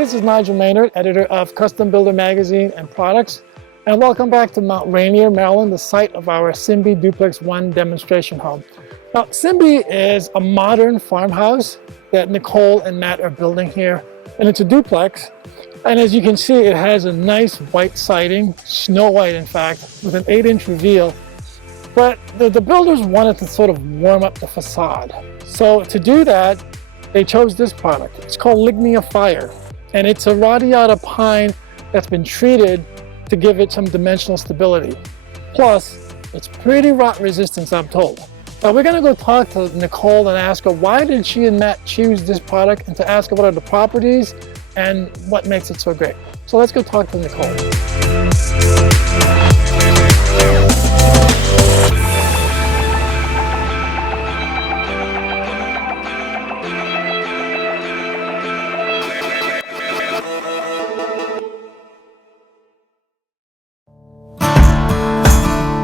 this is Nigel Maynard, editor of Custom Builder Magazine and Products, and welcome back to Mt Rainier, Maryland, the site of our SYMBI Duplex 1 demonstration home. Now, SYMBI is a modern farmhouse that Nicole and Matt are building here, and it's a duplex. And as you can see, it has a nice white siding, snow white in fact, with an 8-inch reveal. But the builders wanted to sort of warm up the facade. So to do that, they chose this product. It's called Lignia Fire, and it's a radiata pine that's been treated to give it some dimensional stability. Plus, it's pretty rot resistant, I'm told. Now we're gonna go talk to Nicole and ask her why did she and Matt choose this product, and to ask her what are the properties and what makes it so great. So let's go talk to Nicole.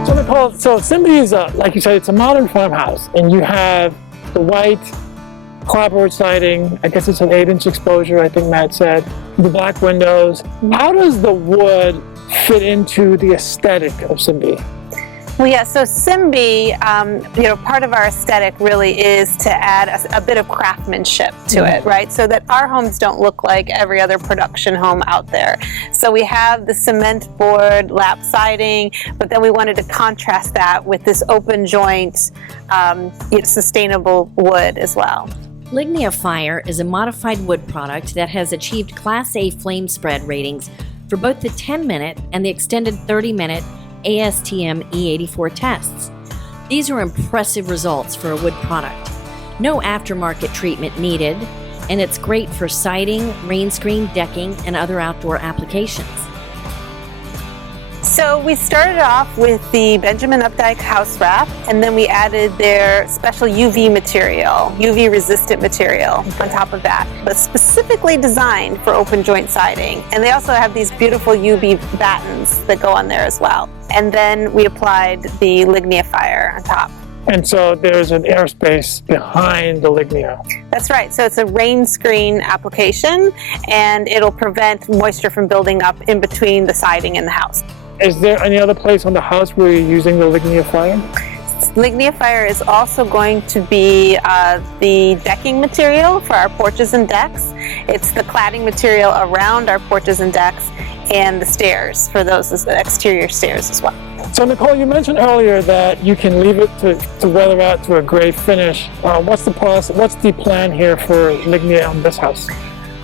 So Nicole, so SYMBI is like you said, it's a modern farmhouse, and you have the white clapboard siding, I guess it's an 8-inch exposure, I think Matt said, the black windows. How does the wood fit into the aesthetic of SYMBI? Well, yeah, so SYMBI, part of our aesthetic really is to add a bit of craftsmanship to it, right? So that our homes don't look like every other production home out there. So we have the cement board, lap siding, but then we wanted to contrast that with this open joint, sustainable wood as well. Lignia Fire is a modified wood product that has achieved Class A flame spread ratings for both the 10-minute and the extended 30-minute ASTM E84 tests. These are impressive results for a wood product. No aftermarket treatment needed, and it's great for siding, rainscreen, decking, and other outdoor applications. So we started off with the Benjamin Updike house wrap, and then we added their special UV material, UV resistant material on top of that, but specifically designed for open joint siding. And they also have these beautiful UV battens that go on there as well. And then we applied the Lignia Fire on top. And so there's an airspace behind the Lignia. That's right. So it's a Rainscreen application, and it'll prevent moisture from building up in between the siding and the house. Is there any other place on the house where you're using the Lignia Fire? Lignia Fire is also going to be the decking material for our porches and decks. It's the cladding material around our porches and decks, and the stairs for those as the exterior stairs as well. So Nicole, you mentioned earlier that you can leave it to weather out to a gray finish. What's the process? What's the plan here for Lignia on this house?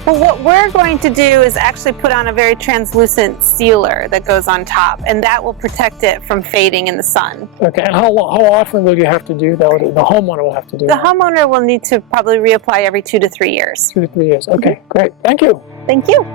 Well, what we're going to do is actually put on a very translucent sealer that goes on top, and that will protect it from fading in the sun. Okay, and how often will you have to do that? The homeowner will have to do that? The homeowner will need to probably reapply every 2 to 3 years. 2 to 3 years. Okay, great. Thank you. Thank you.